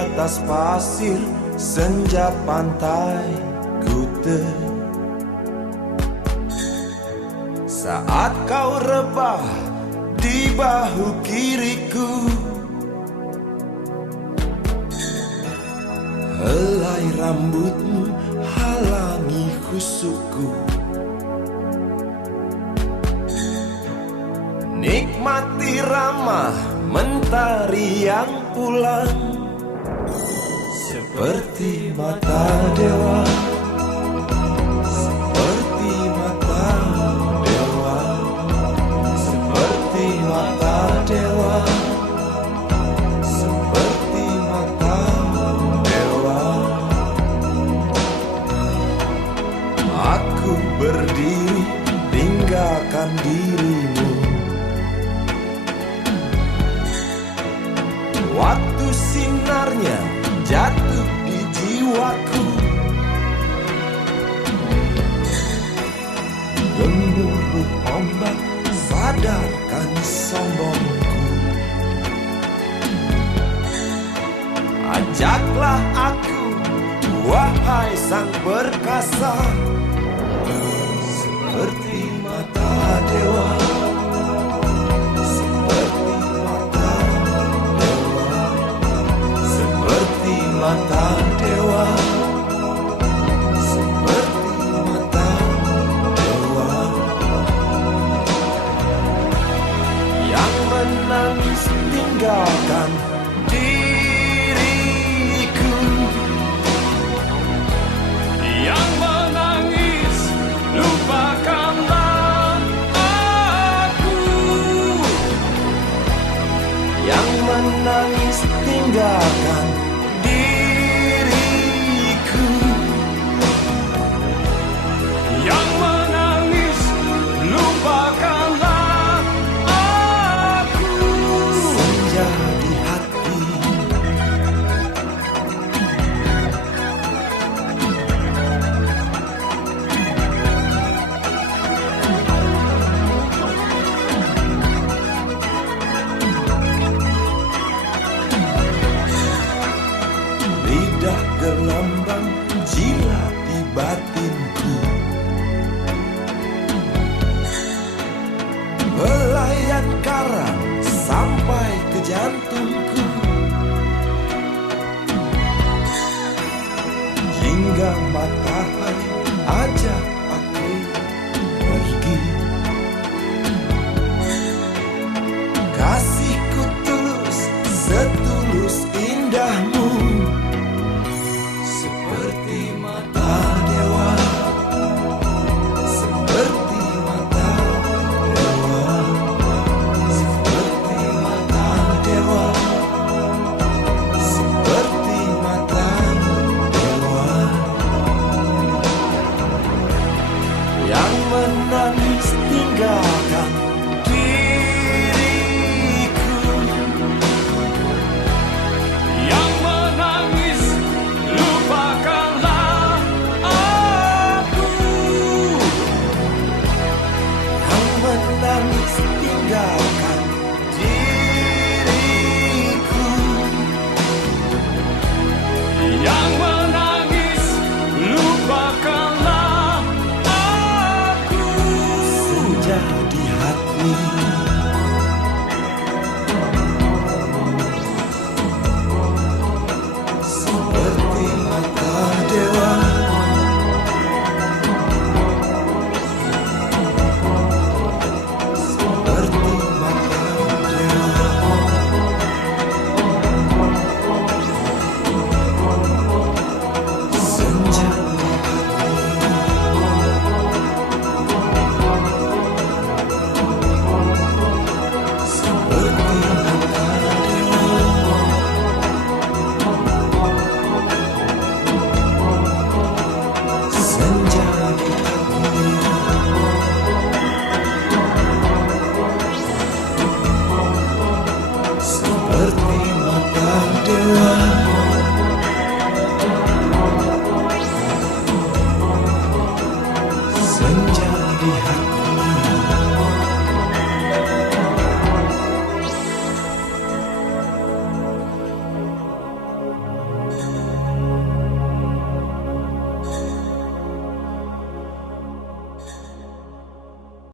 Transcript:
atas pasir senja pantai Kuta. Saat kau rebah di bahu kiriku, helai rambutmu halangi khusukku. Nikmati ramah mentari yang pulang, seperti mata dewa, seperti mata dewa, seperti mata dewa, seperti mata dewa. Aku berdiri tinggalkan dirimu, waktu sinarnya jatuh di jiwaku. Gemuruh ombak sadarkan sombongku. Ajaklah aku, wahai sang perkasa, seperti mata dewa, seperti mata dewa, seperti mata dewa, seperti mata dewa. Yang menangis tinggalkan diriku, Yang menangis lupakanlah aku. yang menangis tinggalkan diriku, Yang menangis lupakanlah aku. senja di hati. Lidah gelombang jilat di batinku, belayan karang sampai ke jantungku, hingga matahari ajak aku pergi. Kasihku tulus, setulus indahmu, seperti mata dewa, seperti mata dewa, seperti mata dewa, seperti mata dewa. Yang menangis tinggalkan diriku, Yang menangis lupakanlah aku. yang menangis tinggalkan diriku, Yang menangis lupakanlah aku. senja di hati. Seperti mata dewa, seperti mata dewa, senja di hati. Seperti mata dewa, senja di hati. Seperti mata dewa, senja di hati.